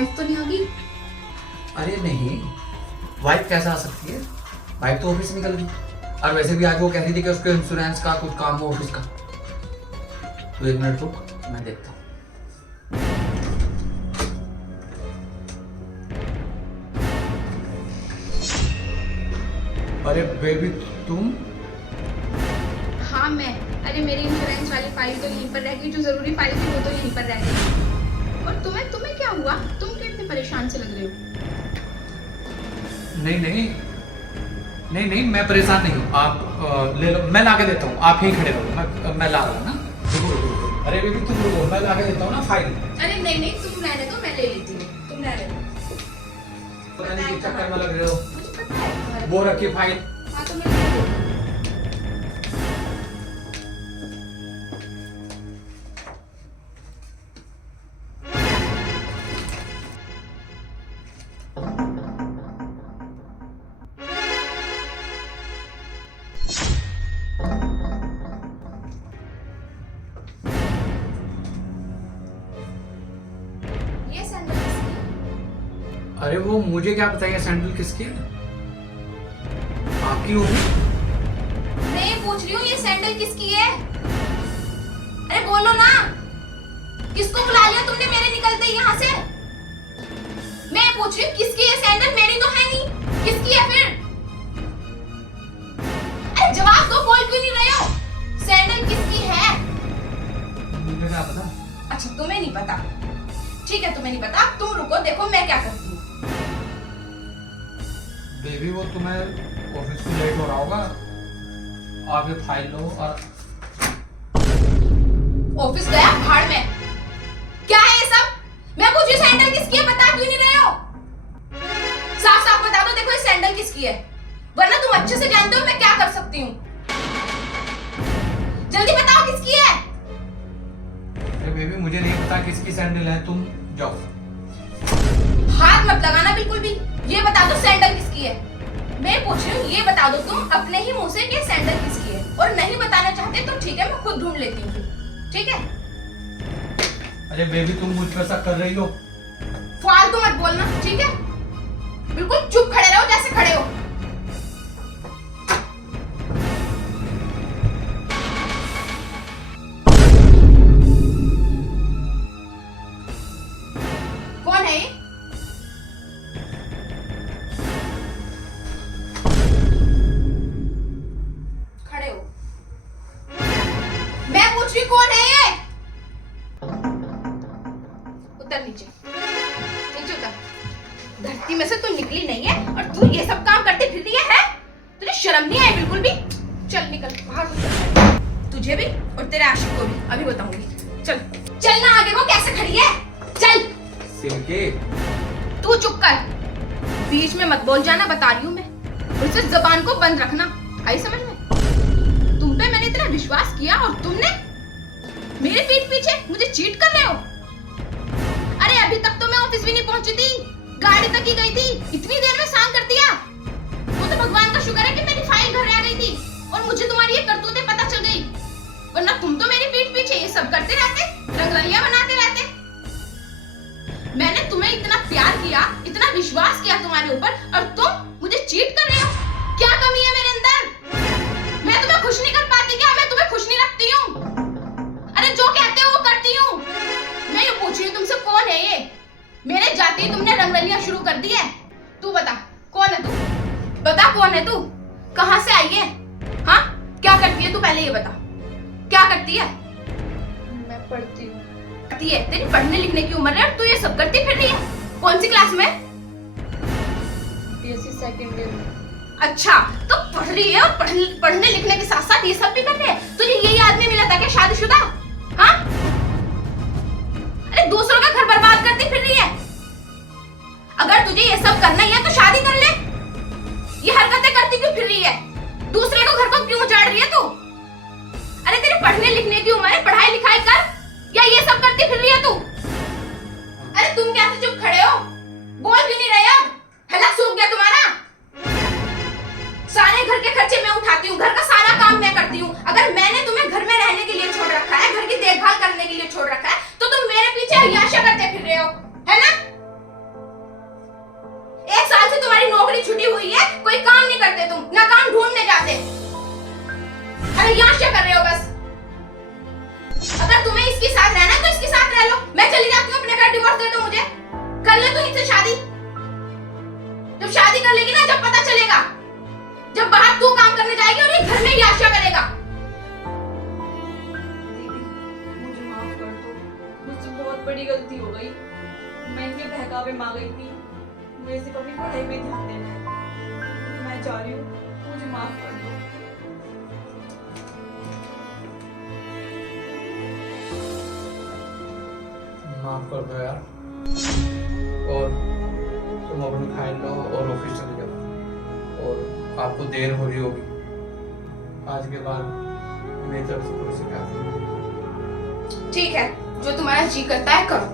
Wife तो नहीं आ गई? अरे नहीं, वाइफ कैसा आ सकती है? वाइफ तो ऑफिस निकल गई। और वैसे भी आज वो कह रही थी कि उसके इंश्योरेंस का कुछ काम हो ऑफिस का। तो एक मिनट रुक, मैं देखता हूँ। अरे बेबी तुम? हाँ मैं। अरे मेरी इंश्योरेंस वाली फाइल तो यहीं पर रह गई, जो जरूरी फाइल थी वो तो यहीं पर रह गई। और तुम्हें क्या हुआ? तुम क्यों इतने परेशान से लग रहे हो? नहीं नहीं नहीं नहीं, मैं परेशान नहीं हूँ। आप ले लो, मैं ला के देता हूँ। आप यहीं खड़े रहो, मैं ला रहा हूँ ना। रुको। अरे बेबी तुम रुको, मैं ला के देता हूँ ना फाइल। अरे नहीं तुम रहने दो, मैं ले लेती हूँ। तुम रहने दो। पता नहीं किस चक्कर में लग रहे हो। मुझे पता है वो रखिए फाइल। हाँ तो मैं ले लूँ। ये सैंडल किसकी है? अरे वो मुझे क्या पता ये सैंडल किसकी है? आपकी होगी। मैं ये पूछ रही हूँ, ये सैंडल किसकी है? अरे बोलो ना, किसको बुला लिया तुमने मेरे निकलते ही यहाँ से? मैं ये पूछ रही हूँ किसकी है सैंडल? मेरी तो है नहीं, किसकी है फिर? अरे जवाब दो, बोल क्यों नहीं रहे हो? सैंडल किसकी है? मुझे क्या पता। अच्छा तुम्हें नहीं पता, ठीक है तुम्हें नहीं पता। तुम रुको, देखो मैं क्या करती हूँ। बेबी वो तुम्हें ऑफिस को लेट हो रहा होगा, आप ये फाइल लो। और ऑफिस गया भाड़ में। क्या है ये सब? मैं पूछी सैंडल किसकी है, बता क्यों नहीं रहे हो? साफ साफ बता दो, देखो ये सैंडल किसकी है, वरना तुम अच्छे से जानते हो मैं क्या कर सकती हूँ। जल्दी बताओ किसकी है। अरे बेबी मुझे नहीं पता किसकी सैंडल है, तुम जाओ। हाथ मत लगाना बिल्कुल भी। ये बता दो सैंडल किसकी है। मैं पूछ रही हूँ, ये बता दो तुम अपने ही मुंह से कि सैंडल किसकी है। और नहीं बताना चाहते तो ठीक है, मैं खुद ढूंढ लेती हूँ, ठीक है? अरे बेबी तुम मुझ पर शक कर रही हो। फालतू मत बोलना, ठीक है? बिल्कुल चुप खड़े रहो जैसे खड़े हो। कौन है ये? खड़े हो। मैं पूछ रही कौन है ये? उतर नीचे, नीचे उतर। धरती में से तू निकली नहीं है और तू ये सब काम करती फिर रही है? तुझे शर्म नहीं आई बिल्कुल भी? चल निकल बाहर, उतर। तुझे भी और तेरे आशिक को भी अभी बताऊंगी। चल चल ना, आगे को कैसे खड़ी है, चल। सिल्की तू चुप कर, बीच में मत बोल जाना, बता रही हूँ मैं। और इसे जबान को बंद रखना, आई समझ में? तुम पे मैंने इतना विश्वास किया और तुमने मेरे पीठ पीछे मुझे चीट कर रहे हो। अरे अभी तक तो मैं ऑफिस भी नहीं पहुंची थी, गाड़ी तक ही गई थी, इतनी देर में सांग कर दिया। वो तो भगवान का शुक्र है कि मेरी फाइल घर आ गई थी और मुझे तुम्हारी ये करतूतें पता चल गई, वरना तुम तो मेरी पीठ पीछे ये सब करते रहते, रंगरलियां बनाते रहते। मैंने तुम्हें इतना प्यार किया, इतना विश्वास किया तुम्हारे ऊपर, और तुम मुझे चीट कर रहे हो। क्या कमी है मेरे अंदर? मैं तुम्हें खुश नहीं कर पाती क्या? मैं तुम्हें खुश नहीं रखती हूँ? अरे जो कहते हो वो करती हूँ। मैं ये पूछ रही हूँ तुमसे, कौन है ये? मेरे जाते ही तुमने रंगरलियां शुरू कर दी है। तू बता कौन है तू? बता कौन है तू? कहाँ से आई है? हाँ क्या करती है तू? पहले ये बता, क्या करती है? मैं पढ़ती हूँ। पढ़ती है? तेरी पढ़ने लिखने की उम्र है और तू ये सब करती फिर रही है। कौन सी क्लास में? बीएससी सेकंड ईयर में। अच्छा तो पढ़ रही है और पढ़ने लिखने के साथ साथ ये सब भी कर रही है। तुझे यही आदमी मिला था क्या शादीशुदा? हाँ? अरे दूसरों का घर बर्बाद करती फिर रही है। अगर तुझे ये सब करना ही है तो शादी कर ले। ये हरकतें करती क्यों फिर रही है? दूसरे को घर को क्यों उजाड़ रही है तू? अरे तेरे पढ़ने लिखने की उम्र है, पढ़ाई लिखाई कर, या ये सब करती फिर रही है तू? अरे तुम कैसे चुप खड़े हो? बोल क्यों नहीं रहे अब? हलक सूख गया तुम्हारा? सारे घर के खर्चे मैं उठाती हूँ, घर का सारा काम मैं करती हूँ। अगर मैंने तुम्हें घर में रहने के लिए छोड़ रखा है, घर की देखभाल करने के लिए छोड़ रखा है, तो तुम मेरे पीछे अय्याशा करते फिर रहे हो, है ना? तुम्हारी नौकरी छुटी हुई है, कोई काम नहीं करते तुम, ना काम ढूंढने जाते। अरे यहाँ क्या कर रहे हो बस? अगर तुम्हें इसके साथ रहना है तो इसके साथ रह लो, मैं चली जाती हूँ अपने घर, डिवोर्स दे दो मुझे, कर ले तू इनसे शादी। जब शादी कर लेगी ना, जब पता चलेगा, जब बाहर तू काम करने जाएगी और ये घर में ही आशा करेगा। दीदी मुझे माफ कर दो, मुझसे बहुत बड़ी गलती हो गई। मैं इनके बहकावे में आ गई थी। मुझे सिर्फ अपनी पढ़ाई पे ध्यान देना है। मैं जा रही हूँ, मुझे माफ कर दो। माफ कर दो यार, और तुम अपनी फाइल लो और ऑफिस चले जाओ। और आपको देर हो रही होगी, आज के बाद मेरी तरफ से कोई शिकायत नहीं। ठीक है, जो तुम्हारा जी करता है करो।